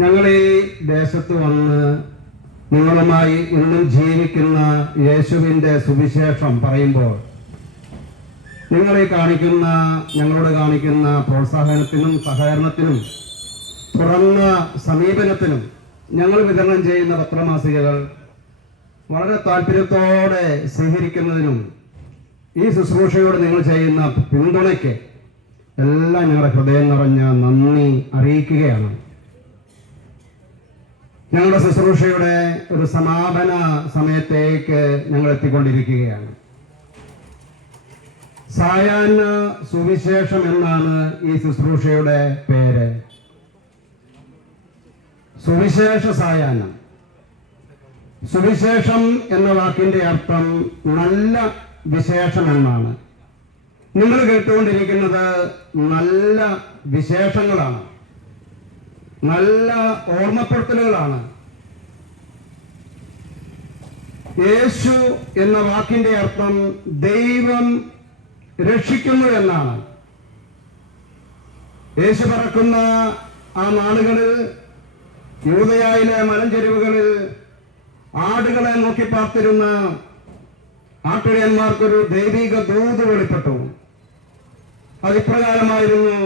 ഞങ്ങൾ ഈ ദേശത്ത് വന്ന് നിങ്ങളുമായി ഇന്നും ജീവിക്കുന്ന യേശുവിന്റെ സുവിശേഷം പറയുമ്പോൾ നിങ്ങളെ കാണിക്കുന്ന ഞങ്ങളോട് കാണിക്കുന്ന പ്രോത്സാഹനത്തിനും സഹകരണത്തിനും തുറന്ന സമീപനത്തിനും ഞങ്ങൾ വിതരണം ചെയ്യുന്ന പത്രമാസികകൾ വളരെ താല്പര്യത്തോടെ സ്വീകരിക്കുന്നതിനും ഈ ശുശ്രൂഷയോട് നിങ്ങൾ ചെയ്യുന്ന പിന്തുണയ്ക്ക് എല്ലാം ഞങ്ങളുടെ ഹൃദയം നിറഞ്ഞ നന്ദി അറിയിക്കുകയാണ്. ഞങ്ങളുടെ ശുശ്രൂഷയുടെ ഒരു സമാപന സമയത്തേക്ക് ഞങ്ങൾ എത്തിക്കൊണ്ടിരിക്കുകയാണ് സായാഹ്ന സുവിശേഷം എന്നാണ് ഈ ശുശ്രൂഷയുടെ പേര്. സുവിശേഷ സായാഹ്നം. സുവിശേഷം എന്ന വാക്കിന്റെ അർത്ഥം നല്ല വിശേഷം എന്നാണ്. നിങ്ങൾ കേട്ടുകൊണ്ടിരിക്കുന്നത് നല്ല വിശേഷങ്ങളാണ്. നല്ല ഓർമ്മപ്പെടുത്തലുകളാണ്. യേശു എന്ന വാക്കിന്റെ അർത്ഥം ദൈവം രക്ഷിക്കുന്നു എന്നാണ്. യേശു പറക്കുന്ന ആ നാടുകളിൽ യൂതയായിലെ മലഞ്ചെരിവുകളിൽ ആടുകളെ നോക്കി പാർത്തിരുന്ന ആട്ടിടയന്മാർക്കൊരു ദൈവിക ദൂത് വെളിപ്പെട്ടു. അതിപ്രകാരമായിരുന്നു.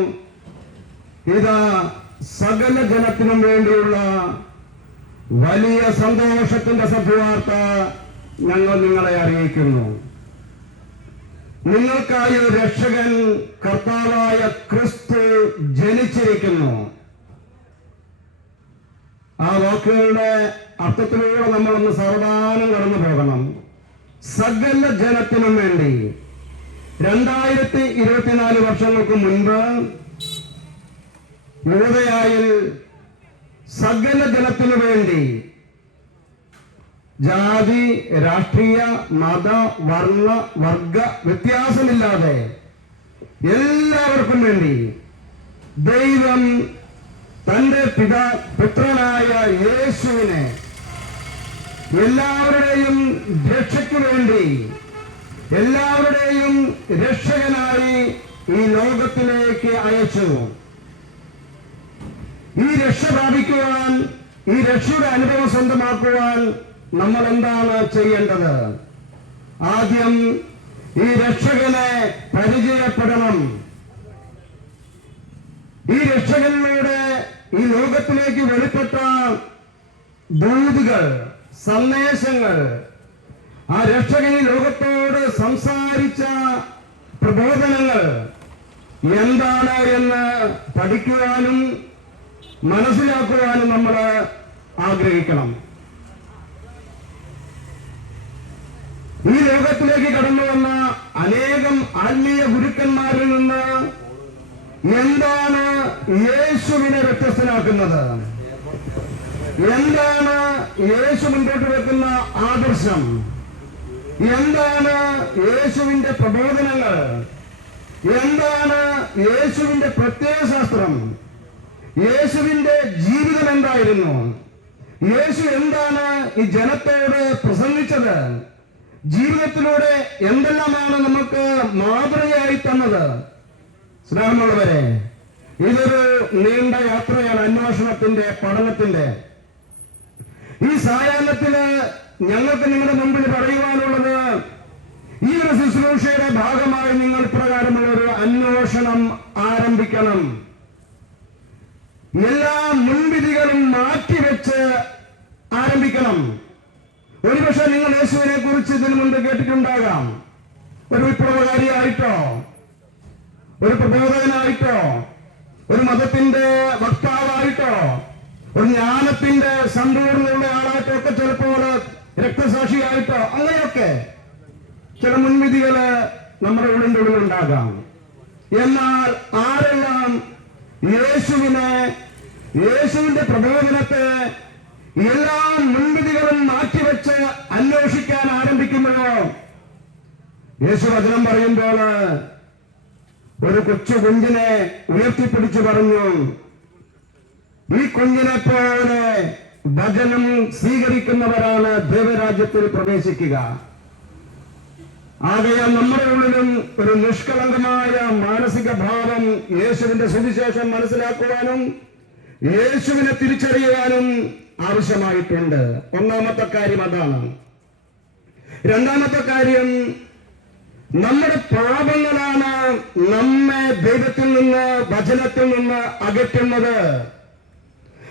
ഇതാ സകല ജനത്തിനും വേണ്ടിയുള്ള വലിയ സന്തോഷത്തിന്റെ സഭവാർത്ത ഞങ്ങൾ നിങ്ങളെ അറിയിക്കുന്നു. നിങ്ങൾക്കായി ഒരു രക്ഷകൻ കർത്താവായ ക്രിസ്തു ജനിച്ചിരിക്കുന്നു. ആ വാക്കുകളുടെ അർത്ഥത്തിലൂടെ നമ്മളൊന്ന് സാവധാനം കടന്നു പോകണം. സകല ജനത്തിനും വേണ്ടി. രണ്ടായിരത്തി ഇരുപത്തിനാല് വർഷങ്ങൾക്ക് മുൻപ് യുവതയായിൽ സകല ജനത്തിനു വേണ്ടി ജാതി രാഷ്ട്രീയ മത വർണ വർഗ വ്യത്യാസമില്ലാതെ എല്ലാവർക്കും വേണ്ടി ദൈവം തന്റെ പിതാ പുത്രനായ യേശുവിനെ എല്ലാവരുടെയും രക്ഷയ്ക്ക് വേണ്ടി എല്ലാവരുടെയും രക്ഷകനായി ഈ ലോകത്തിലേക്ക് അയച്ചു. രക്ഷ പ്രാപിക്കുവാൻ ഈ രക്ഷയുടെ അനുഭവം സ്വന്തമാക്കുവാൻ നമ്മൾ എന്താണ് ചെയ്യേണ്ടത്? ആദ്യം ഈ രക്ഷകനെ പരിചയപ്പെടണം. ഈ രക്ഷകനിലൂടെ ഈ ലോകത്തിലേക്ക് വെളിപ്പെട്ട ദൂതുകൾ സന്ദേശങ്ങൾ ആ രക്ഷകൻ ഈ ലോകത്തോട് സംസാരിച്ച പ്രബോധനങ്ങൾ എന്താണ് എന്ന് പഠിക്കുവാനും മനസ്സിലാക്കുവാനും നമ്മൾ ആഗ്രഹിക്കണം. ഈ ലോകത്തിലേക്ക് കടന്നു വന്ന അനേകം ആത്മീയ ഗുരുക്കന്മാരിൽ നിന്ന് എന്താണ് യേശുവിനെ വ്യത്യസ്തനാക്കുന്നത്? എന്താണ് യേശു മുൻപോട്ട് വെക്കുന്ന ആദർശം? എന്താണ് യേശുവിന്റെ പ്രബോധനങ്ങൾ? എന്താണ് യേശുവിന്റെ പ്രത്യയശാസ്ത്രം? യേശുവിന്റെ ജീവിതം എന്തായിരുന്നു? യേശു എന്താണ് ഈ ജനത്തോട് പ്രസംഗിച്ചത്? ജീവിതത്തിലൂടെ എന്തെല്ലാമാണ് നമുക്ക് മാതൃകയായി തന്നത്? സ്നേഹമുള്ളവരെ ഇതൊരു നീണ്ട യാത്രയാണ് അന്വേഷണത്തിന്റെ പഠനത്തിന്റെ ഈ സായാഹ്നത്തിൽ ഞങ്ങൾക്ക് നിങ്ങളുടെ മുമ്പിൽ പറയുവാനുള്ളത് ഈ ഒരു ശുശ്രൂഷയുടെ ഭാഗമായി നിങ്ങൾ പ്രകാരമുള്ള ഒരു അന്വേഷണം ആരംഭിക്കണം. എല്ലാ മുൻവിധികളും മാറ്റിവെച്ച് ആരംഭിക്കണം. ഒരുപക്ഷെ നിങ്ങൾ യേശുവിനെ കുറിച്ച് ഇതിനു മുൻപ് കേട്ടിട്ടുണ്ടാകാം. ഒരു വിപ്ലവകാരിയായിട്ടോ ഒരു പ്രബോധകനായിട്ടോ ഒരു മതത്തിന്റെ വക്താവായിട്ടോ ഒരു ജ്ഞാനത്തിന്റെ സമ്പൂർണതയുള്ള ആളായിട്ടോ ഒക്കെ ചിലപ്പോൾ രക്തസാക്ഷിയായിട്ടോ അങ്ങനെയൊക്കെ ചില മുൻവിധികൾ നമ്മുടെ ഉള്ളിൽ ഉള്ളിലുണ്ടാകാം. എന്നാൽ ആരെല്ലാം യേശുവിനെ യേശുവിന്റെ പ്രബോധനത്തെ എല്ലാ മുൻവിധികളും മാറ്റിവെച്ച് അന്വേഷിക്കാൻ ആരംഭിക്കുമ്പോഴോ യേശു വചനം പറയുമ്പോൾ ഒരു കൊച്ചു കുഞ്ഞിനെ ഉയർത്തിപ്പിടിച്ചു പറഞ്ഞു ഈ കുഞ്ഞിനെ പോലെ വചനം സ്വീകരിക്കുന്നവരാണ് ദൈവരാജ്യത്തിൽ പ്രവേശിക്കുക. ആകയാൽ നമ്മുടെ ഉള്ളിലും ഒരു നിഷ്കളങ്കമായ മാനസിക ഭാവം യേശുവിന്റെ സുവിശേഷം മനസ്സിലാക്കുവാനും യേശുവിനെ തിരിച്ചറിയുവാനും ആവശ്യമായിട്ടുണ്ട്. ഒന്നാമത്തെ കാര്യം അതാണ്. രണ്ടാമത്തെ കാര്യം നമ്മുടെ പാപങ്ങളാണ് നമ്മെ ദൈവത്തിൽ നിന്ന് വചനത്തിൽ നിന്ന് അകറ്റുന്നത്.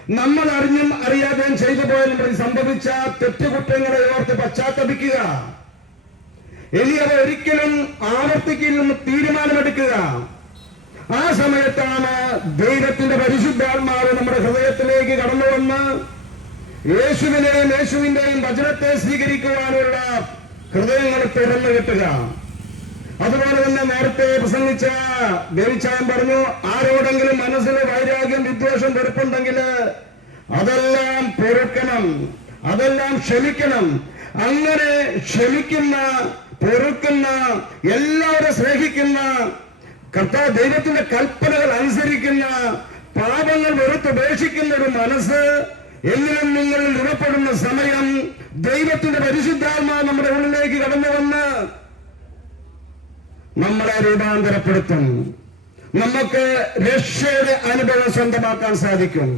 നമ്മൾ അറിഞ്ഞും അറിയാതെയും ചെയ്തു പ്രതി സംഭവിച്ച തെറ്റുകുറ്റങ്ങളെ ഓർത്ത് പശ്ചാത്തപിക്കുക. ഇനി അവ ഒരിക്കലും ആവർത്തിക്കില്ലെന്ന് തീരുമാനമെടുക്കുക. ആ സമയത്താണ് ദൈവത്തിന്റെ പരിശുദ്ധാത്മാവ് നമ്മുടെ ഹൃദയത്തിലേക്ക് കടന്നു വന്ന് യേശുവിനെയും യേശുവിന്റെയും വചനത്തെ സ്വീകരിക്കുവാനുള്ള ഹൃദയങ്ങൾ തുറന്നു കിട്ടുക. അതുപോലെ തന്നെ നേരത്തെ പ്രസംഗിച്ച ദേവിച്ചാൻ പറഞ്ഞു ആരോടെങ്കിലും മനസ്സിൽ വൈരാഗ്യം വിദ്വേഷം വെറുപ്പുണ്ടെങ്കിൽ അതെല്ലാം പൊറുക്കണം. അതെല്ലാം ക്ഷമിക്കണം. അങ്ങനെ ക്ഷമിക്കുന്ന പൊറുക്കുന്ന എല്ലാവരും സ്നേഹിക്കുന്ന കർത്താവ് ദൈവത്തിന്റെ കൽപ്പനകൾ അനുസരിക്കുന്ന പാപങ്ങൾ വെറുത്തുപേക്ഷിക്കുന്ന ഒരു മനസ്സ് എങ്കിലും നിങ്ങളിൽ രൂപപ്പെടുന്ന സമയം ദൈവത്തിന്റെ പരിശുദ്ധാത്മാവ് നമ്മുടെ ഉള്ളിലേക്ക് കടന്നു വന്ന് നമ്മളെ രൂപാന്തരപ്പെടുത്തും. നമുക്ക് രക്ഷയുടെ അനുഭവം സ്വന്തമാക്കാൻ സാധിക്കും.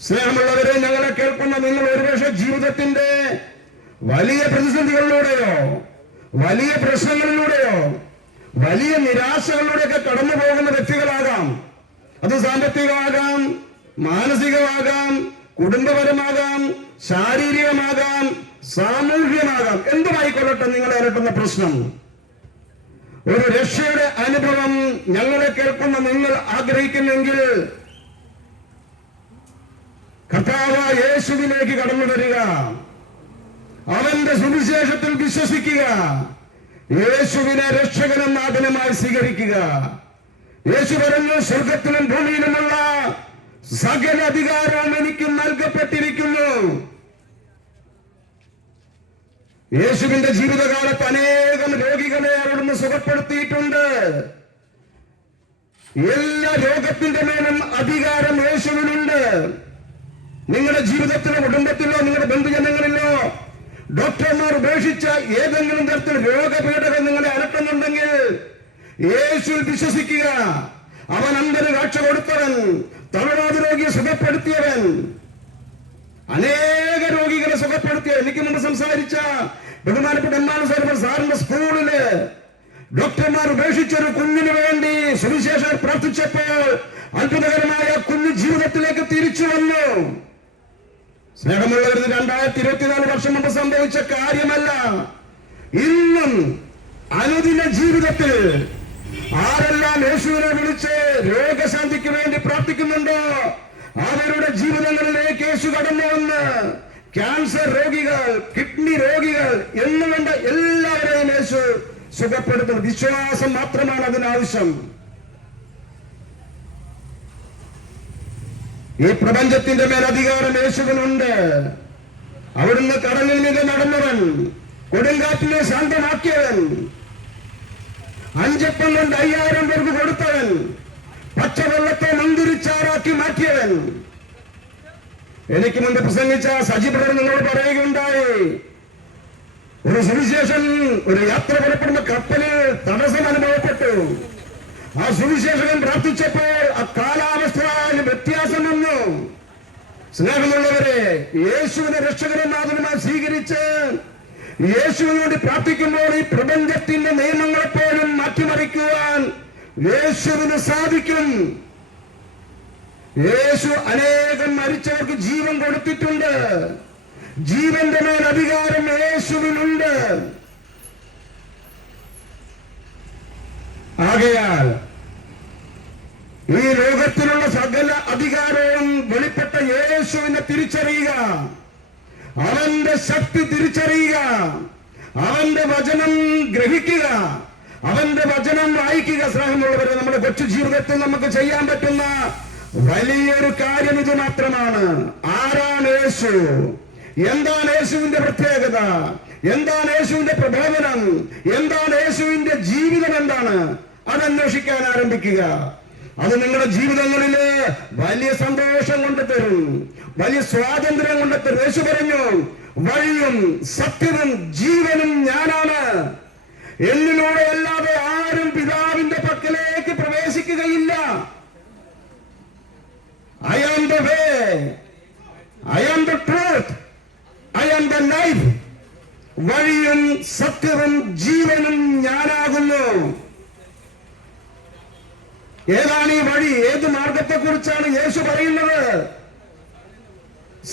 സ്നേഹമുള്ളവരെ ഞങ്ങളെ കേൾക്കുന്ന നിങ്ങൾ ഒരുപക്ഷെ ജീവിതത്തിന്റെ വലിയ പ്രതിസന്ധികളിലൂടെയോ വലിയ പ്രശ്നങ്ങളിലൂടെയോ വലിയ നിരാശകളിലൂടെയൊക്കെ കടന്നു പോകുന്ന വ്യക്തികളാകാം. അത് സാമ്പത്തികമാകാം മാനസികമാകാം കുടുംബപരമാകാം ശാരീരികമാകാം സാമൂഹ്യമാകാം എന്തുമായിക്കൊള്ളട്ടെ നിങ്ങൾ അലട്ടുന്ന പ്രശ്നം? ഒരു രക്ഷയുടെ അനുഭവം ഞങ്ങളെ കേൾക്കുന്ന നിങ്ങൾ ആഗ്രഹിക്കുന്നെങ്കിൽ കർത്താവ് യേശുവിലേക്ക് കടന്നു വരിക. അവന്റെ സുവിശേഷത്തിൽ വിശ്വസിക്കുക. യേശുവിനെ രക്ഷകനും നാഥനുമായി സ്വീകരിക്കുക. യേശു പറഞ്ഞു സ്വർഗത്തിലും ഭൂമിയിലുമുള്ള സകല അധികാരവും എനിക്ക് നൽകപ്പെട്ടിരിക്കുന്നു. യേശുവിന്റെ ജീവിതകാലത്ത് അനേകം രോഗികളെ അവിടുന്ന് സുഖപ്പെടുത്തിയിട്ടുണ്ട്. എല്ലാ രോഗത്തിന്റെ മേലും അധികാരം യേശുവിനുണ്ട്. നിങ്ങളുടെ ജീവിതത്തിലോ കുടുംബത്തിലോ നിങ്ങളുടെ ബന്ധുജനങ്ങളിലോ ഡോക്ടർമാർ ഉപേക്ഷിച്ച ഏതെങ്കിലും തരത്തിൽ രോഗപീഠകൾ നിങ്ങളെ അലട്ടുന്നുണ്ടെങ്കിൽ യേശു വിശ്വസിക്കുക. അവൻ അന്തര കാഴ്ച കൊടുത്തവൻ തമിഴ്നാട് രോഗിയെ സുഖപ്പെടുത്തിയവൻ. അനേക രോഗികളെ സുഖപ്പെടുത്തിയ. എനിക്ക് മുമ്പ് സംസാരിച്ച ബഹുമാനപ്പെട്ട എമ്മാൻ സാർ സാറിന്റെ സ്കൂളിൽ ഡോക്ടർമാർ ഉപേക്ഷിച്ച ഒരു കുഞ്ഞിന് വേണ്ടി സുവിശേഷം പ്രാർത്ഥിച്ചപ്പോൾ അത്ഭുതകരമായ കുഞ്ഞു ജീവിതത്തിലേക്ക് തിരിച്ചു വന്നു. സ്നേഹമുള്ളവർ ഇത് രണ്ടായിരത്തി ഇരുപത്തിനാല് വർഷം മുമ്പ് സംഭവിച്ച കാര്യമല്ല. ഇന്നും അനുദിന ജീവിതത്തിൽ ആരെല്ലാം യേശുവിനെ വിളിച്ച് രോഗശാന്തിക്ക് വേണ്ടി പ്രാർത്ഥിക്കുന്നുണ്ടോ? അവരുടെ ജീവിതങ്ങളിലേക്ക് യേശു കടന്നു വന്ന് ക്യാൻസർ രോഗികൾ കിഡ്നി രോഗികൾ എന്ന് എല്ലാവരെയും യേശു സുഖപ്പെടുത്തുന്നു. വിശ്വാസം മാത്രമാണ് അതിനാവശ്യം. ഈ പ്രപഞ്ചത്തിന്റെ മേൽ അധികാരം യേശുവിനുണ്ട്. അവിടുന്ന് കടലിൽ നിന്ന് നടന്നവൻ കൊടുങ്കാറ്റിനെ ശാന്തമാക്കിയവൻ അഞ്ചപ്പം കൊണ്ട് അയ്യായിരം പേർക്ക് കൊടുത്തവൻ പച്ചവെള്ളത്തെ മന്ദിരിച്ചാറാക്കി മാറ്റിയവൻ. എനിക്ക് മുമ്പ് പ്രസംഗിച്ച സജി ബ്രദർ നിങ്ങളോട് പറയുകയുണ്ടായി. ഒരു സുവിശേഷൻ ഒരു യാത്ര പുറപ്പെടുന്ന കപ്പലിൽ തടസ്സം അനുഭവപ്പെട്ടു. ആ സുവിശേഷകൻ പ്രാർത്ഥിച്ചപ്പോൾ ആ കാലാവസ്ഥയിൽ വ്യത്യാസം വന്നു. സ്നേഹമുള്ളവരെ യേശുവിനെ രക്ഷകനും നാഥനുമായി സ്വീകരിച്ച് യേശുവിനോട് പ്രാർത്ഥിക്കുമ്പോൾ ഈ പ്രപഞ്ചത്തിന്റെ നിയമങ്ങളെ പോലും മാറ്റിമറിക്കുവാൻ യേശുവിന് സാധിക്കും. യേശു അനേകം മരിച്ചവർക്ക് ജീവൻ കൊടുത്തിട്ടുണ്ട്. ജീവന്റെ മേൽ അധികാരം യേശുവിനുണ്ട്. ആകയാൽ ഈ ലോകത്തിലുള്ള സകല അധികാരവും വെളിപ്പെട്ട യേശുവിനെ തിരിച്ചറിയുക. അവന്റെ ശക്തി തിരിച്ചറിയുക. അവന്റെ വചനം ഗ്രഹിക്കുക. അവന്റെ വചനം വായിക്കുക. സ്നേഹമുള്ളവരെ നമ്മുടെ കൊച്ചു ജീവിതത്തിൽ നമുക്ക് ചെയ്യാൻ പറ്റുന്ന വലിയൊരു കാര്യം ഇത് മാത്രമാണ്. ആരാണ് യേശു? എന്താണ് യേശുവിന്റെ പ്രത്യേകത? എന്താണ് യേശുവിന്റെ പ്രബോധനം? എന്താണ് യേശുവിന്റെ ജീവിതം എന്താണ്? അത് അന്വേഷിക്കാൻ ആരംഭിക്കുക. അത് നിങ്ങളുടെ ജീവിതങ്ങളിൽ വലിയ സന്തോഷം കൊണ്ടുതരും വലിയ സ്വാതന്ത്ര്യം കൊണ്ടെത്തരും യേശു പറഞ്ഞു വഴിയും സത്യവും ജീവനും ഞാനാണ്. എന്നിലൂടെ അല്ലാതെ ആരും പിതാവിന്റെ പക്കലേക്ക് പ്രവേശിക്കുകയില്ല. I am the way I am the truth I am the life വഴിയും സത്യവും ജീവനും ഞാനാകുന്നു. ഏതാണ് ഈ വഴി? ഏത് മാർഗത്തെക്കുറിച്ചാണ് യേശു പറയുന്നത്?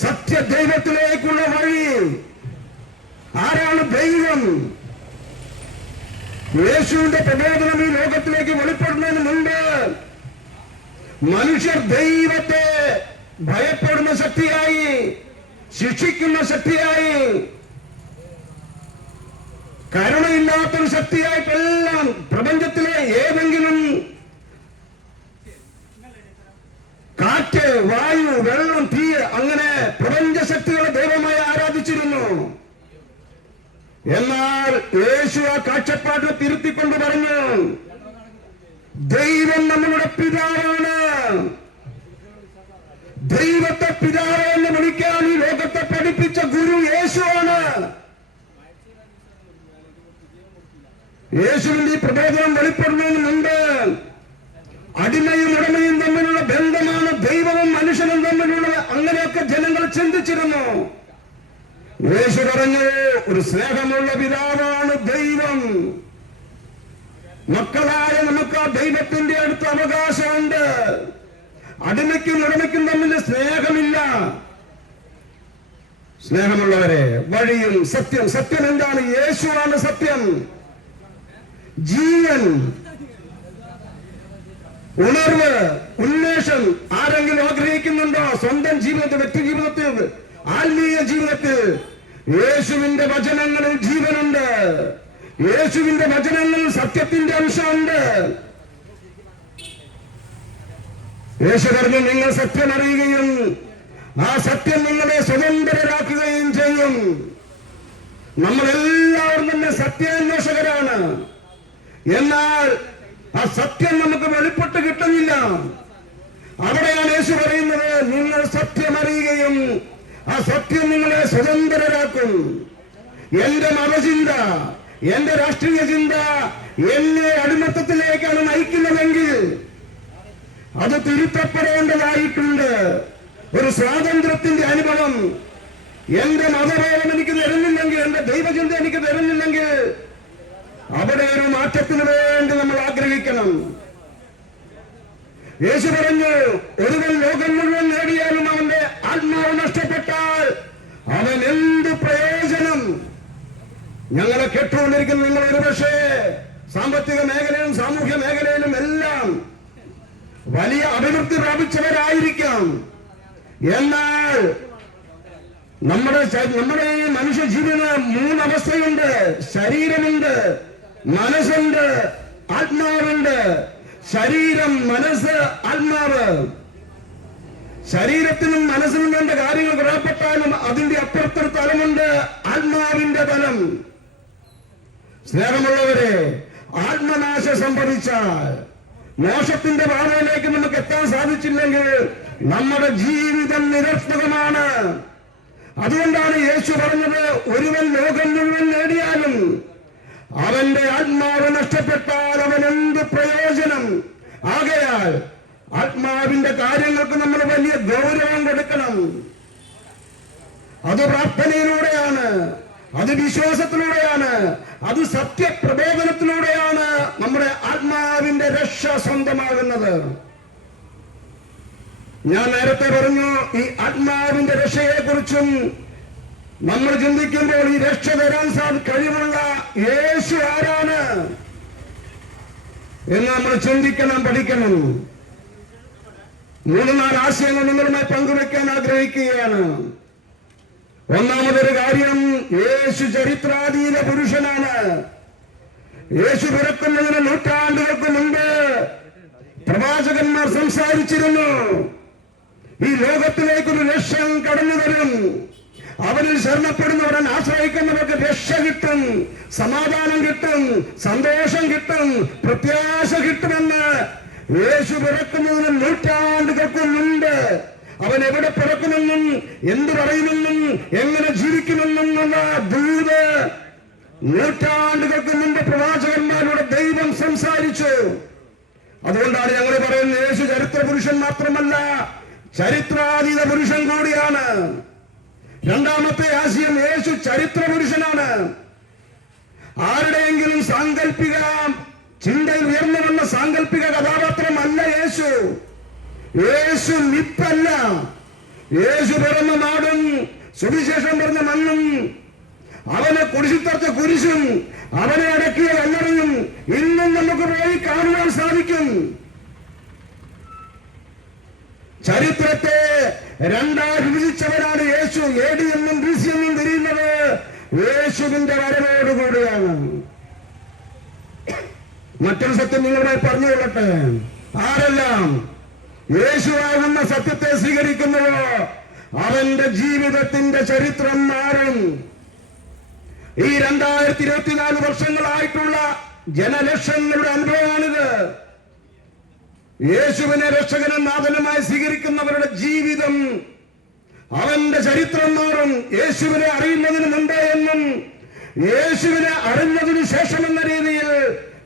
സത്യ ദൈവത്തിലേക്കുള്ള വഴി. ആരാണ് ദൈവം? യേശുവിന്റെ പ്രബോധനം ഈ ലോകത്തിലേക്ക് വെളിപ്പെടുന്നതിന് മുമ്പ് മനുഷ്യർ ദൈവത്തെ ഭയപ്പെടുന്ന ശക്തിയായി ശിക്ഷിക്കുന്ന ശക്തിയായി കരുണയില്ലാത്തൊരു ശക്തിയായിട്ടെല്ലാം പ്രപഞ്ചത്തിലെ ഏതെങ്കിലും കാറ്റ് വായു വെള്ളം തീ അങ്ങനെ പ്രപഞ്ച ശക്തികളെ ദൈവമായി ആരാധിച്ചിരുന്നു. എന്നാൽ യേശു ആ കാഴ്ചപ്പാട്ടിൽ തിരുത്തിക്കൊണ്ട് പറഞ്ഞു ദൈവം നമ്മളുടെ പിതാവാണ്. ദൈവത്തെ പിതാവ് എന്ന് വിളിക്കാൻ ഈ ലോകത്തെ പഠിപ്പിച്ച ഗുരു യേശുവാണ്. യേശുവിന്റെ ഈ പ്രബോധനം ചിന്തിച്ചിരുന്നു യേശു പറഞ്ഞു ഒരു സ്നേഹമുള്ള പിതാവാണ് ദൈവം. മക്കളായ നമുക്ക് ആ ദൈവത്തിന്റെ അടുത്ത് അവകാശമുണ്ട്. അടിമയ്ക്കും ഉടമയ്ക്കും തമ്മിൽ സ്നേഹമില്ല. സ്നേഹമുള്ളവരെ വഴിയും സത്യം. സത്യം എന്താണ്? യേശുവാണ് സത്യം. ജീവൻ. ഉണർവ് ഉന്മേഷം. ആരെങ്കിലും ആഗ്രഹിക്കുന്നുണ്ടോ? സ്വന്തം ജീവിതത്തിൽ വ്യക്തി ജീവിതത്തിൽ ആത്മീയ ജീവിതത്തിൽ യേശുവിന്റെ വചനങ്ങളിൽ ജീവനുണ്ട്. യേശുവിന്റെ വചനങ്ങളിൽ സത്യത്തിന്റെ അംശമുണ്ട്. യേശു പറഞ്ഞു നിങ്ങൾ സത്യം അറിയുകയും ആ സത്യം നിങ്ങളെ സ്വതന്ത്രരാക്കുകയും ചെയ്യും. നമ്മളെല്ലാവരും തന്നെ സത്യാന്വേഷകരാണ്. എന്നാൽ ആ സത്യം നമുക്ക് വെളിപ്പെട്ട് കിട്ടുന്നില്ല. അവിടെയാണ് യേശു പറയുന്നത് നിങ്ങൾ സത്യം അറിയുകയും ആ സത്യം നിങ്ങളെ സ്വതന്ത്രരാക്കും. എന്റെ മതചിന്ത എന്റെ രാഷ്ട്രീയ ചിന്ത എന്നെ അടിമത്തത്തിലേക്കാണ് നയിക്കുന്നതെങ്കിൽ അത് തിരുത്തപ്പെടേണ്ടതായിട്ടുണ്ട്. ഒരു സ്വാതന്ത്ര്യത്തിന്റെ അനുഭവം. എന്റെ മതബോധം എനിക്ക് തരുന്നില്ലെങ്കിൽ എന്റെ ദൈവചിന്ത എനിക്ക് തരുന്നില്ലെങ്കിൽ അവിടെ ഒരു മാറ്റത്തിന് വേണ്ടി നമ്മൾ ആഗ്രഹിക്കണം. യേശു പറഞ്ഞു ഒരുവൻ ലോകം മുഴുവൻ നേടിയാലും അവന്റെ ആത്മാവ് നഷ്ടപ്പെട്ടാൽ അവൻ എന്ത് പ്രയോജനം ഞങ്ങളെ കേട്ടുകൊണ്ടിരിക്കുന്ന നിങ്ങൾ ഒരുപക്ഷേ സാമ്പത്തിക മേഖലയിലും സാമൂഹ്യ മേഖലയിലും എല്ലാം വലിയ അഭിവൃദ്ധി പ്രാപിച്ചവരായിരിക്കാം. എന്നാൽ നമ്മുടെ നമ്മുടെ ഈ മനുഷ്യ ജീവന് മൂന്നവസ്ഥയുണ്ട് ശരീരമുണ്ട് മനസ്സുണ്ട് ആത്മാവുണ്ട്. ശരീരം മനസ്സ് ആത്മാവ്. ശരീരത്തിനും മനസ്സിനും വേണ്ട കാര്യങ്ങൾ കുറപ്പെട്ടാലും അതിന്റെ അപ്പുറത്തൊരു തലമുണ്ട് ആത്മാവിന്റെ തലം. സ്നേഹമുള്ളവരെ ആത്മനാശം സംഭവിച്ചാൽ മോശത്തിന്റെ പാതയിലേക്ക് നമുക്ക് എത്താൻ സാധിച്ചില്ലെങ്കിൽ നമ്മുടെ ജീവിതം നിരർത്ഥകമാണ്. അതുകൊണ്ടാണ് യേശു പറഞ്ഞത് ഒരുവൻ ലോകം മുഴുവൻ നേടിയാലും അവന്റെ ആത്മാവ് നഷ്ടപ്പെട്ടാൽ അവൻ എന്ത് പ്രയോജനം? ആകയാൽ ആത്മാവിന്റെ കാര്യങ്ങൾക്ക് നമ്മൾ വലിയ ഗൗരവം കൊടുക്കണം. അത് പ്രാർത്ഥനയിലൂടെയാണ് അത് വിശ്വാസത്തിലൂടെയാണ് അത് സത്യപ്രബോധനത്തിലൂടെയാണ് നമ്മുടെ ആത്മാവിന്റെ രക്ഷ സ്വന്തമാകുന്നത്. ഞാൻ നേരത്തെ പറഞ്ഞു ഈ ആത്മാവിന്റെ രക്ഷയെ കുറിച്ചും നമ്മൾ ചിന്തിക്കുമ്പോൾ ഈ രക്ഷ തരാൻ കഴിവുള്ള യേശു ആരാണ് എന്ന് നമ്മൾ ചിന്തിക്കണം പഠിക്കണം. മൂന്ന് നാല് ആശയങ്ങൾ നിങ്ങളുമായി പങ്കുവെക്കാൻ ആഗ്രഹിക്കുകയാണ്. ഒന്നാമതൊരു കാര്യം യേശു ചരിത്രാതീത പുരുഷനാണ്. യേശു പിറക്കുന്നതിന് നൂറ്റാണ്ടുകൾക്ക് മുമ്പ് പ്രവാചകന്മാർ സംസാരിച്ചിരുന്നു. ഈ ലോകത്തിലേക്കൊരു ലക്ഷ്യം കടന്നു വരും. അവരിൽ ശരണപ്പെടുന്നവരൻ ആശ്രയിക്കുന്നവർക്ക് രക്ഷ കിട്ടും സമാധാനം കിട്ടും സന്തോഷം കിട്ടും പ്രത്യാശ കിട്ടുമെന്ന് യേശു പിറക്കുന്നതിന് നൂറ്റാണ്ടുകൾക്ക് മുമ്പ് അവൻ എവിടെ പിറക്കുമെന്നും എന്ത് പറയുമെന്നും എങ്ങനെ ജീവിക്കുമെന്നും എന്ന ദൂത് നൂറ്റാണ്ടുകൾക്ക് മുമ്പ് പ്രവാചകന്മാരുടെ ദൈവം സംസാരിച്ചു. അതുകൊണ്ടാണ് ഞങ്ങൾ പറയുന്നത് യേശു ചരിത്ര പുരുഷൻ മാത്രമല്ല ചരിത്രാതീത പുരുഷൻ കൂടിയാണ്. രണ്ടാമത്തെ ആശയം യേശു ചരിത്ര പുരുഷനാണ്. ആരുടെയെങ്കിലും സാങ്കല്പിക ചിന്തയിൽ വന്ന സാങ്കല്പിക കഥാപാത്രമല്ല യേശു യേശു നിപ്പല്ല. യേശു പിറന്ന നാടും സുവിശേഷം പറഞ്ഞ മണ്ണും അവനെ കുരിശിത്തറച്ച കുരിശും അവനെ അടക്കിയ കല്ലറയും ഇന്നും നമുക്ക് പോയി കാണുവാൻ സാധിക്കും. ചരിത്രത്തെ രണ്ടായി വിഭജിച്ചവരാണ് യേശു ഡി എന്നും ബി സി എന്നും തിരിയുന്നത് യേശുവിന്റെ വരവോടുകൂടിയാണ് മറ്റൊരു സത്യം നിങ്ങളുമായി പറഞ്ഞു കൊള്ളട്ടെ ആരെല്ലാം യേശുവാകുന്ന സത്യത്തെ സ്വീകരിക്കുന്നവോ അവന്റെ ജീവിതത്തിന്റെ ചരിത്രം മാറും. ഈ രണ്ടായിരത്തി ഇരുപത്തിനാല് വർഷങ്ങളായിട്ടുള്ള ജനലക്ഷങ്ങളുടെ അനുഭവമാണിത്. യേശുവിനെ രക്ഷകനും നാഥനുമായി സ്വീകരിക്കുന്നവരുടെ ജീവിതം അവന്റെ ചരിത്രം മാറും. യേശുവിനെ അറിയുന്നതിന് മുമ്പേ എന്നും യേശുവിനെ അറിഞ്ഞതിനു ശേഷം എന്ന രീതിയിൽ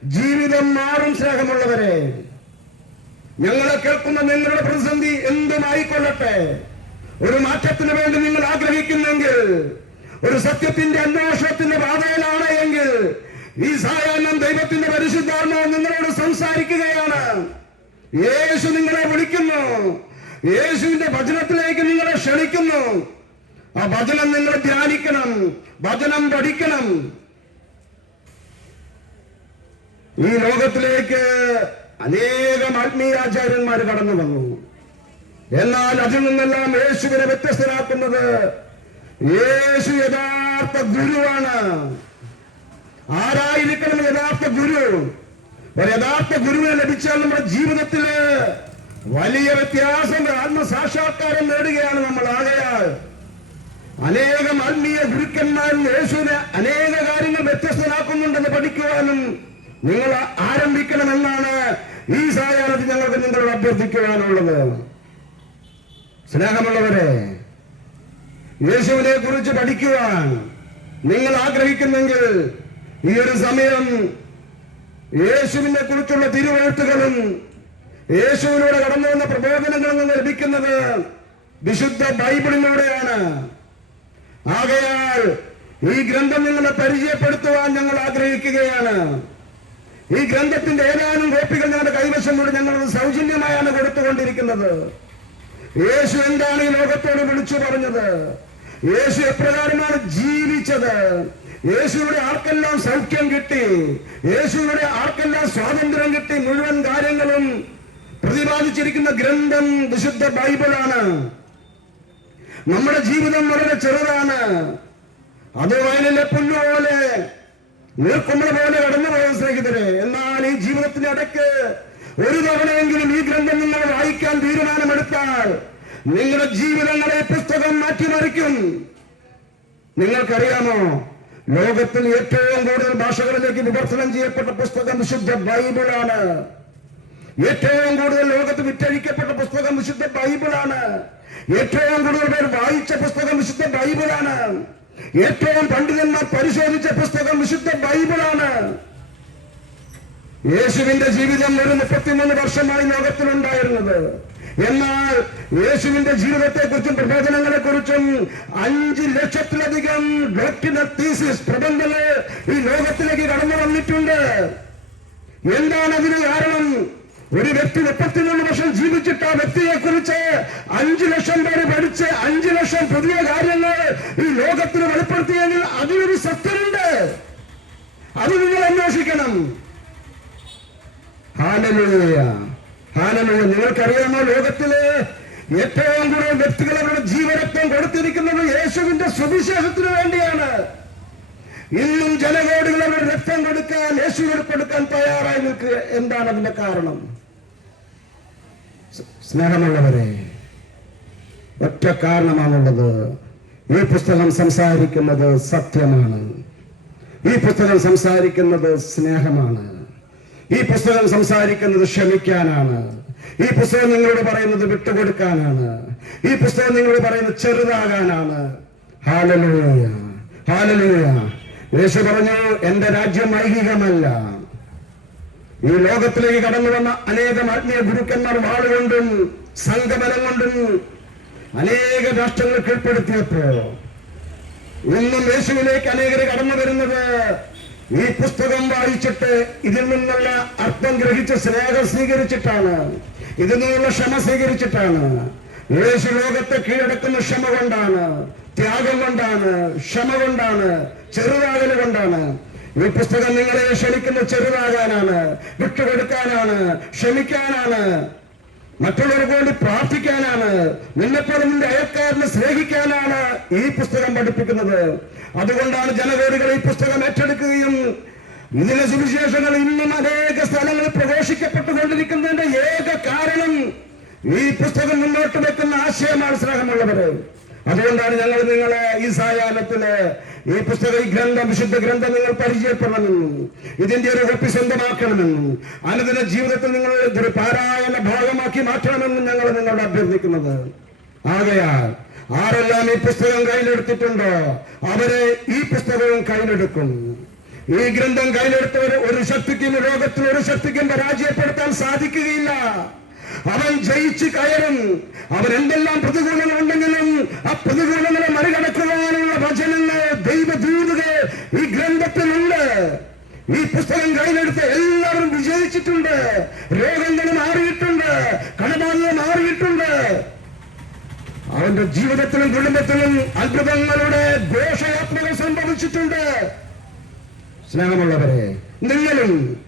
ജീവിതം മാറും സ്നേഹമുള്ളവരെ. ഞങ്ങളെ കേൾക്കുന്ന നിങ്ങളുടെ പ്രതിസന്ധി എന്തുമായിക്കൊള്ളട്ടെ? ഒരു മാറ്റത്തിന് വേണ്ടി നിങ്ങൾ ആഗ്രഹിക്കുന്നെങ്കിൽ ഒരു സത്യത്തിന്റെ അന്വേഷണത്തിന്റെ പാതയിലാണ് എങ്കിൽ ഈ സായാഹ്നം ദൈവത്തിന്റെ പരിശുദ്ധാത്മാവ് നിങ്ങളോട് സംസാരിക്കുകയാണ്. യേശു നിങ്ങളെ വിളിക്കുന്നു. യേശുവിന്റെ ഭജനത്തിലേക്ക് നിങ്ങളെ ക്ഷണിക്കുന്നു. ആ ഭജനം നിങ്ങൾ ധ്യാനിക്കണം. ഭജനം പഠിക്കണം. ഈ ലോകത്തിലേക്ക് അനേകം ആത്മീയാചാര്യന്മാർ കടന്നു വന്നു. എന്നാൽ അതിൽ നിന്നെല്ലാം യേശുവിനെ വ്യത്യസ്തരാക്കുന്നത് യേശു യഥാർത്ഥ ഗുരുവാണ്. ആരായിരിക്കണം യഥാർത്ഥ ഗുരു? ഒരു യഥാർത്ഥ ഗുരുവിനെ ലഭിച്ചാൽ നമ്മുടെ ജീവിതത്തിൽ വലിയ വ്യത്യാസം ആത്മസാക്ഷാത്കാരം നേടുകയാണ് നമ്മൾ ആകയാൽ അനേകം ആത്മീയ ഗുരുക്കന്മാരും യേശുവിനെ അനേക കാര്യങ്ങൾ വ്യത്യസ്തനാക്കുന്നുണ്ടെന്ന് പഠിക്കുവാനും നിങ്ങൾ ആരംഭിക്കണമെന്നാണ് ഈ സായാഹ്നത്തിൽ ഞങ്ങൾക്ക് നിങ്ങളോട് അഭ്യർത്ഥിക്കുവാനുള്ളത്. സ്നേഹമുള്ളവരെ യേശുവിനെ കുറിച്ച് പഠിക്കുവാൻ നിങ്ങൾ ആഗ്രഹിക്കുന്നെങ്കിൽ ഈ ഒരു സമയം യേശുവിനെ കുറിച്ചുള്ള തിരുവഴുത്തുകളും യേശുവിനോട് കടന്നു വന്ന പ്രബോധനങ്ങളിൽ നിന്ന് ലഭിക്കുന്നത് വിശുദ്ധ ബൈബിളിലൂടെയാണ്. ആകയാൽ ഈ ഗ്രന്ഥം നിങ്ങളെ പരിചയപ്പെടുത്തുവാൻ ഞങ്ങൾ ആഗ്രഹിക്കുകയാണ്. ഈ ഗ്രന്ഥത്തിന്റെ ഏതാനും കോപ്പികൾ ഞങ്ങളുടെ കൈവശം ഞങ്ങൾ സൗജന്യമായാണ് കൊടുത്തുകൊണ്ടിരിക്കുന്നത്. യേശു എന്താണ് ഈ ലോകത്തോട് വിളിച്ചു പറഞ്ഞത്? യേശു എപ്രകാരമാണ് ജീവിച്ചത്? യേശുവിടെ ആർക്കെല്ലാം സൗഖ്യം കിട്ടി? യേശുവിടെ ആർക്കെല്ലാം സ്വാതന്ത്ര്യം കിട്ടി? മുഴുവൻ കാര്യങ്ങളും പ്രതിപാദിച്ചിരിക്കുന്ന ഗ്രന്ഥം വിശുദ്ധ ബൈബിളാണ്. നമ്മുടെ ജീവിതം വളരെ ചെറുതാണ്. അത് വയലിലെ പുല്ലുപോലെ നീർക്കുമ്പള പോലെ കടന്നു പോയ സ്നേഹിതരെ. എന്നാൽ ഈ ജീവിതത്തിന്റെ ഇടയ്ക്ക് ഒരു തവണയെങ്കിലും ഈ ഗ്രന്ഥം നിങ്ങൾ വായിക്കാൻ തീരുമാനമെടുത്താൽ നിങ്ങളുടെ ജീവിതങ്ങളെ പുസ്തകം മാറ്റിമറിക്കും. നിങ്ങൾക്കറിയാമോ? ലോകത്തിൽ ഏറ്റവും കൂടുതൽ ഭാഷകളിലേക്ക് വിവർത്തനം ചെയ്യപ്പെട്ട പുസ്തകം വിശുദ്ധ ബൈബിളാണ്. ഏറ്റവും കൂടുതൽ ലോകത്ത് വിറ്റഴിക്കപ്പെട്ട പുസ്തകം വിശുദ്ധ ബൈബിളാണ്. ഏറ്റവും കൂടുതൽ പേർ വായിച്ച പുസ്തകം വിശുദ്ധ ബൈബിളാണ്. ഏറ്റവും പണ്ഡിതന്മാർ പരിശോധിച്ച പുസ്തകം വിശുദ്ധ ബൈബിളാണ്. യേശുവിന്റെ ജീവിതം ഒരു മുപ്പത്തിമൂന്ന് വർഷമായി ലോകത്തിലുണ്ടായിരുന്നത്. എന്നാൽ യേശുവിന്റെ ജീവിതത്തെ കുറിച്ചും പ്രബോധനങ്ങളെ കുറിച്ചും അഞ്ച് ലക്ഷത്തിലധികം ഡോക്ടർ തീസിസ് പ്രബന്ധങ്ങൾ ഈ ലോകത്തിലേക്ക് കടന്നു വന്നിട്ടുണ്ട്. എന്താണ് അതിന് കാരണം? ഒരു വ്യക്തി മുപ്പത്തിമൂന്ന് വർഷം ജീവിച്ചിട്ട് ആ വ്യക്തിയെ കുറിച്ച് അഞ്ചു ലക്ഷം പേര് പഠിച്ച് അഞ്ചു ലക്ഷം പുതിയ കാര്യങ്ങൾ ഈ ലോകത്തിന് വെളിപ്പെടുത്തിയെങ്കിൽ അതിനൊരു സത്യമുണ്ട്. അത് നിങ്ങൾ അന്വേഷിക്കണം. ഹാലലൂയ. നിങ്ങൾക്കറിയാമോ ലോകത്തിലെ ഏറ്റവും കൂടുതൽ വ്യക്തികൾ അവരുടെ ജീവരത്വം കൊടുത്തിരിക്കുന്നത് യേശുവിന്റെ സുവിശേഷത്തിന് വേണ്ടിയാണ്. ഇന്നും ജനകോടികൾ അവരുടെ രക്തം കൊടുക്കാൻ യേശുവിന് കൊടുക്കാൻ തയ്യാറായി നിൽക്കുക. എന്താണ് അതിന്റെ കാരണം? സ്നേഹമുള്ളവരെ ഒറ്റ കാരണമാണുള്ളത്. ഈ പുസ്തകം സംസാരിക്കുന്നത് സത്യമാണ്. ഈ പുസ്തകം സംസാരിക്കുന്നത് സ്നേഹമാണ്. ഈ പുസ്തകം സംസാരിക്കുന്നത് ക്ഷമിക്കാനാണ്. ഈ പുസ്തകം നിങ്ങളോട് പറയുന്നത് വിട്ടുകൊടുക്കാനാണ്. ഈ പുസ്തകം നിങ്ങളോട് പറയുന്നത് ചെറുതാകാനാണ്. ഹാലലൂയ. ഹാലലൂയ. യേശു പറഞ്ഞു എന്റെ രാജ്യം ഐഹികമല്ല. ഈ ലോകത്തിലേക്ക് കടന്നു വന്ന അനേകം ആത്മീയ ഗുരുക്കന്മാർ വാളുകൊണ്ടും സംഘബലം കൊണ്ടും അനേക രാഷ്ട്രങ്ങൾ കീഴ്പ്പെടുത്തിയപ്പോ ഇന്നും യേശുവിലേക്ക് അനേകർ കടന്നു വരുന്നത് ഈ പുസ്തകം വായിച്ചിട്ട് ഇതിൽ നിന്നുള്ള അർത്ഥം ഗ്രഹിച്ച് സ്നേഹം സ്വീകരിച്ചിട്ടാണ് ഇതിൽ നിന്നുള്ള ക്ഷമ സ്വീകരിച്ചിട്ടാണ് യേശു ലോകത്തെ കീഴടക്കുന്ന ക്ഷമ കൊണ്ടാണ് ത്യാഗം കൊണ്ടാണ് ക്ഷമ കൊണ്ടാണ് ചെറുതാകൽ കൊണ്ടാണ്. ഈ പുസ്തകം നിങ്ങളെ ക്ഷണിക്കുന്ന ചെറുതാകാനാണ് വിട്ടുകൊടുക്കാനാണ് ക്ഷമിക്കാനാണ് മറ്റുള്ളവർക്ക് വേണ്ടി പ്രാർത്ഥിക്കാനാണ് നിന്നെപ്പോലെ നിന്റെ അയൽക്കാരനെ സ്നേഹിക്കാനാണ് ഈ പുസ്തകം പഠിപ്പിക്കുന്നത്. അതുകൊണ്ടാണ് ജനകോടികൾ ഈ പുസ്തകം ഏറ്റെടുക്കുകയും ഇതിലെ സുവിശേഷങ്ങൾ ഇന്നും അനേക സ്ഥലങ്ങളിൽ പ്രവേശിക്കപ്പെട്ടുകൊണ്ടിരിക്കുന്നതിന്റെ ഏക കാരണം ഈ പുസ്തകം മുന്നോട്ട് വെക്കുന്ന ആശയമാണ് സ്നേഹമുള്ളവര്. അതുകൊണ്ടാണ് ഞങ്ങൾ നിങ്ങളെ ഈ സായാഹ്നത്തിൽ ഈ പുസ്തക ഈ ഗ്രന്ഥം വിശുദ്ധ ഗ്രന്ഥം നിങ്ങൾ പരിചയപ്പെടണമെന്നും ഇതിന്റെ ഒരു ഒപ്പി സ്വന്തമാക്കണമെന്നും അനുദിന ജീവിതത്തിൽ നിങ്ങൾ പാരായണ ഭാഗമാക്കി മാറ്റണമെന്നും ഞങ്ങൾ നിങ്ങളോട് അഭ്യർത്ഥിക്കുന്നത്. ആകയാൽ ആരെല്ലാം ഈ പുസ്തകം കയ്യിലെടുത്തിട്ടുണ്ടോ അവരെ ഈ പുസ്തകവും കയ്യിലെടുക്കും. ഈ ഗ്രന്ഥം കയ്യിലെടുത്തവർ ഒരു ശക്തിക്കും ലോകത്തിൽ ഒരു ശക്തിക്കും പരാജയപ്പെടുത്താൻ സാധിക്കുകയില്ല. അവൻ ജയിച്ച് കയറും. അവൻ എന്തെല്ലാം പ്രതികൂലങ്ങൾ ഉണ്ടെങ്കിലും ആ പ്രതികൂലങ്ങളെ മറികടക്കുവാനുള്ള വചനങ്ങൾ ദൈവദൂതുകൾ ഈ ഗ്രന്ഥത്തിലുണ്ട്. ഈ പുസ്തകം കയ്യിലെടുത്ത് എല്ലാവരും വിജയിച്ചിട്ടുണ്ട്. രോഗങ്ങൾ മാറിയിട്ടുണ്ട്. കടബാധകൾ മാറിയിട്ടുണ്ട്. അവന്റെ ജീവിതത്തിലും കുടുംബത്തിലും അത്ഭുതങ്ങളുടെ ഘോഷയാത്രകൾ സംഭവിച്ചിട്ടുണ്ട്. സ്നേഹമുള്ളവരെ നിങ്ങളും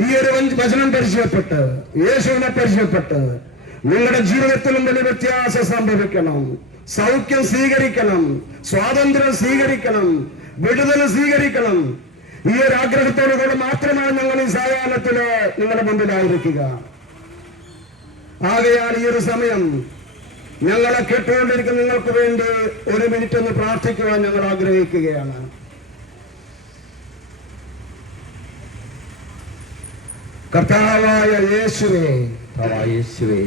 ഈ ഒരു വചനം പരിചയപ്പെട്ട് യേശുവിനെ പരിചയപ്പെട്ട് നിങ്ങളുടെ ജീവിതത്തിലും വലിയ വ്യത്യാസം സംഭവിക്കണം. സൗഖ്യം സ്വീകരിക്കണം. സ്വാതന്ത്ര്യം സ്വീകരിക്കണം. വിടുതൽ സ്വീകരിക്കണം. ഈ ഒരു ആഗ്രഹത്തോടു കൂടെ മാത്രമാണ് ഞങ്ങൾ ഈ സായാഹ്നത്തിൽ നിങ്ങളുടെ മുമ്പിലായിരിക്കുക. ആകെയാണ് ഈ ഒരു സമയം ഞങ്ങളെ കേട്ടുകൊണ്ടിരിക്കുന്ന നിങ്ങൾക്ക് വേണ്ടി ഒരു മിനിറ്റ് ഒന്ന് പ്രാർത്ഥിക്കുവാൻ ഞങ്ങൾ ആഗ്രഹിക്കുകയാണ്. കർത്താവായ യേശുവേ യേശുവേ.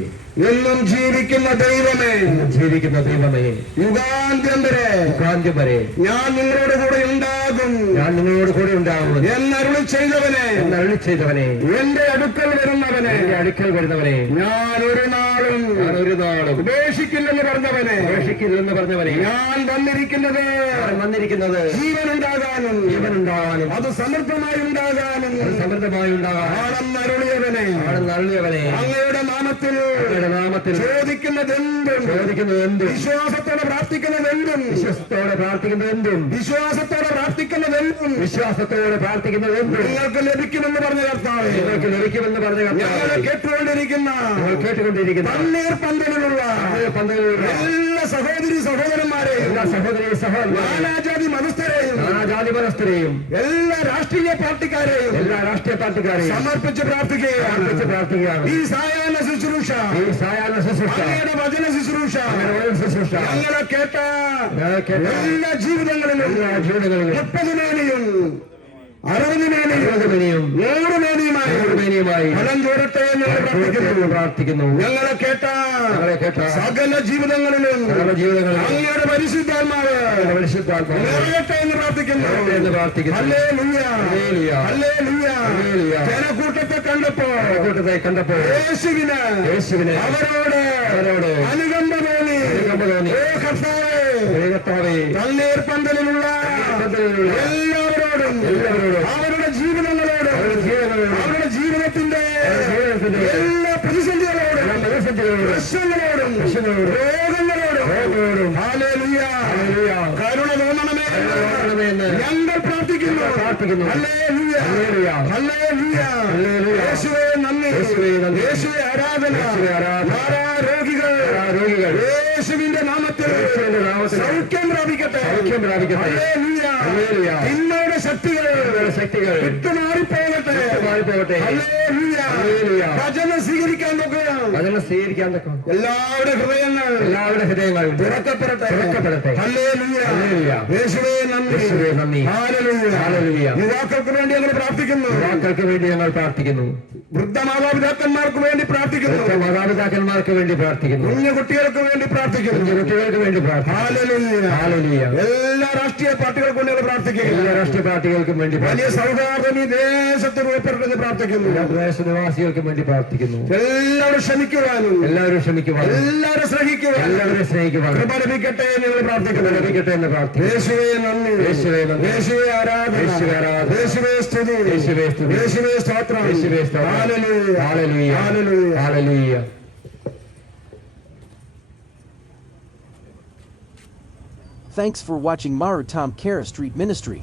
എന്നും ജീവിക്കുന്ന ദൈവമേ ജീവിക്കുന്ന ദൈവമേ. യുഗാന്ത്യം വരെ യുഗാന്ത്യം വരെ. ഞാൻ നിങ്ങളോട് കൂടെ ഉണ്ടാകും. ഞാൻ നിങ്ങളോട് കൂടെ ഉണ്ടാകും. എന്നരുളി ചെയ്തവനെ എന്നരുളി ചെയ്തവനെ. എന്റെ അടുക്കൽ വരുന്നവനെ എന്റെ അടുക്കൽ വരുന്നവനെ. ഞാൻ ഒരു നാളും ഞാൻ ഒരു നാളും ഉപേക്ഷിക്കില്ലെന്ന് പറഞ്ഞവനെ. ഉപേക്ഷിക്കില്ലെന്ന് പറഞ്ഞവനെ. ഞാൻ വന്നിരിക്കുന്നത്. ജീവൻ വന്നിരിക്കുന്നത്. ജീവനുണ്ടാകാനും. ജീവനുണ്ടാവാനും അത് സമൃദ്ധമായി ഉണ്ടാകാനും സമൃദ്ധമായി ഉണ്ടാകാൻ ആണെന്നരുളിയവനെ ആണെന്ന് അരുളിയവനെ. അങ്ങയുടെ നാമത്തിൽ അങ്ങയുടെ നാമത്തിൽ ചോദിക്കുന്നതെന്തും. ചോദിക്കുന്നത് എന്തും വിശ്വാസത്തോടെ പ്രാർത്ഥിക്കുന്നതെന്തും. വിശ്വാസത്തോടെ പ്രാർത്ഥിക്കുന്നത് എന്തും വിശ്വാസത്തോടെ പ്രാർത്ഥിക്കുന്നതെന്തും. വിശ്വാസത്തോടെ പ്രാർത്ഥിക്കുന്നത് എന്തും നിങ്ങൾക്ക് ലഭിക്കുമെന്ന് പറഞ്ഞ കർത്താവേ. നിങ്ങൾക്ക് ലഭിക്കുമെന്ന് പറഞ്ഞ കർത്താവ്. കർത്താവേ, കേട്ടുകൊണ്ടിരിക്കുന്ന കേട്ടുകൊണ്ടിരിക്കുന്ന തണ്ണീർ പന്തലിലുള്ള എല്ലാ സഹോദരി സഹോദരന്മാരെയും എല്ലാ സഹോദരി നാനാജാതി മതസ്ഥരെയും നാനാജാതി മതസ്ഥരെയും എല്ലാ രാഷ്ട്രീയ പാർട്ടിക്കാരെയും എല്ലാ രാഷ്ട്രീയ പാർട്ടിക്കാരെയും സമർപ്പിച്ച് പ്രാർത്ഥിക്കുകയാണ്. സമർപ്പിച്ച് പ്രാർത്ഥിക്കുകയാണ്. ഈ സായാഹ്ന ശുശ്രൂഷ. ഈ സായാഹ്ന ശുശ്രൂഷ. അങ്ങയുടെ വചന ശുശ്രൂഷ. ശുശ്രൂഷ. ഞങ്ങളെ കേട്ട എല്ലാ ജീവിതങ്ങളിലും എല്ലാ ജീവിതങ്ങളിലും മുപ്പത് മേനിയും അറുപത് മേനിയും ഏകമേനിയും നൂറ് മേനിയുമായി ഏകമേനിയുമായി ഫലം ചോരട്ടെ എന്ന് പ്രാർത്ഥിക്കുന്നു. ഞങ്ങളെ കേട്ട ഞങ്ങളെ കേട്ട സകല ജീവിതങ്ങളിലും സകല ജീവിതങ്ങളിലും അങ്ങയുടെ പരിശുദ്ധാത്മാവ് പരിശുദ്ധാത്മാവ് നിറയട്ടെ എന്ന് പ്രാർത്ഥിക്കുന്നു. എന്ന്. ജനക്കൂട്ടത്തെ കണ്ടപ്പോ കൂട്ടത്തെ കണ്ടപ്പോൾ യേശുവിനെ യേശുവിനെ അവരോട് അവരോട് അനുകമ്പ തോന്നി അനുകമ്പ തോന്നി. കർത്താവേ. ദൈവത്താവേ തണ്ണീർ പന്തലിലുള്ള എല്ലാ അവരുടെ ജീവിതങ്ങളോട് അവരുടെ ജീവിതത്തിന്റെ എല്ലാ പ്രതിസന്ധികളോടും പ്രശ്നങ്ങളോടും രോഗങ്ങളോടും. കരുണ തോന്നണമേ ഞങ്ങൾ പ്രാർത്ഥിക്കുന്നു. പ്രാർത്ഥിക്കുന്നു. യേശുവേ നന്ദി. യേശുവേ. ആരാധന. രോഗികൾ. രോഗികൾ. യേശുവിന്റെ നാമത്തിൽ സൗഖ്യം പ്രാപിക്കട്ടെ. സൗഖ്യം പ്രാപിക്കട്ടെ. തിന്മയുടെ ശക്തികൾ. ശക്തികൾ. വിട്ടുമാറിപ്പോകട്ടെ മാറിപ്പോകട്ടെ. ഭജന സ്വീകരിക്കാൻ നോക്കുകയാണ്. ഭജന സ്വീകരിക്കാൻ തക്ക എല്ലാവരുടെ ഹൃദയങ്ങൾ എല്ലാവരുടെ ഹൃദയങ്ങൾ തുറക്കപ്പെടട്ടെ. തുറക്കപ്പെടട്ടെ. യേശുവേ യുവാക്കൾക്ക് വേണ്ടി ഞങ്ങൾ പ്രാർത്ഥിക്കുന്നു. യുവാക്കൾക്ക് വേണ്ടി ഞങ്ങൾ പ്രാർത്ഥിക്കുന്നു. വൃദ്ധ മാതാപിതാക്കന്മാർക്ക് വേണ്ടി പ്രാർത്ഥിക്കുന്നു. മാതാപിതാക്കന്മാർക്ക് വേണ്ടി പ്രാർത്ഥിക്കുന്നു. കുഞ്ഞു കുട്ടികൾക്ക് വേണ്ടി പ്രാർത്ഥിക്കുന്നു. കുഞ്ഞു കുട്ടികൾക്ക് വേണ്ടി പ്രാർത്ഥിക്കുന്നു. എല്ലാ രാഷ്ട്രീയ പാർട്ടികൾക്കും വേണ്ടി ഞങ്ങൾ പ്രാർത്ഥിക്കുന്നു എല്ലാ രാഷ്ട്രീയ പാർട്ടികൾക്കും വേണ്ടി വലിയ സൗഹാർദ്ദം ഈ ദേശത്ത് രൂപപ്പെട്ട് പ്രാർത്ഥിക്കുന്നു. എല്ലാ പ്രദേശ നിവാസികൾക്കും വേണ്ടി പ്രാർത്ഥിക്കുന്നു. എല്ലാവരും ക്ഷമിക്കുവാനും. എല്ലാവരും ക്ഷമിക്കുവാനും. എല്ലാവരും സ്നേഹിക്കുവാനും. എല്ലാവരും സ്നേഹിക്കുവാനും. കൃപ ലഭിക്കട്ടെ എന്ന് പ്രാർത്ഥിക്കുന്നു. ലഭിക്കട്ടെ എന്ന് പ്രാർത്ഥിക്കുന്നു. യേശുവേ നന്ദി. യേശുവേ നന്ദി. യേശുവേ ആരാധന യേശുവേ ആരാധന. യേശുവേ സ്തുതി യേശുവേ സ്തുതി. യേശുവേ സ്തോത്രം യേശുവേ സ്തോത്രം. Hallelujah. Hallelujah. Hallelujah. Hallelujah. Thanks for watching Marutam Kara Street Ministry.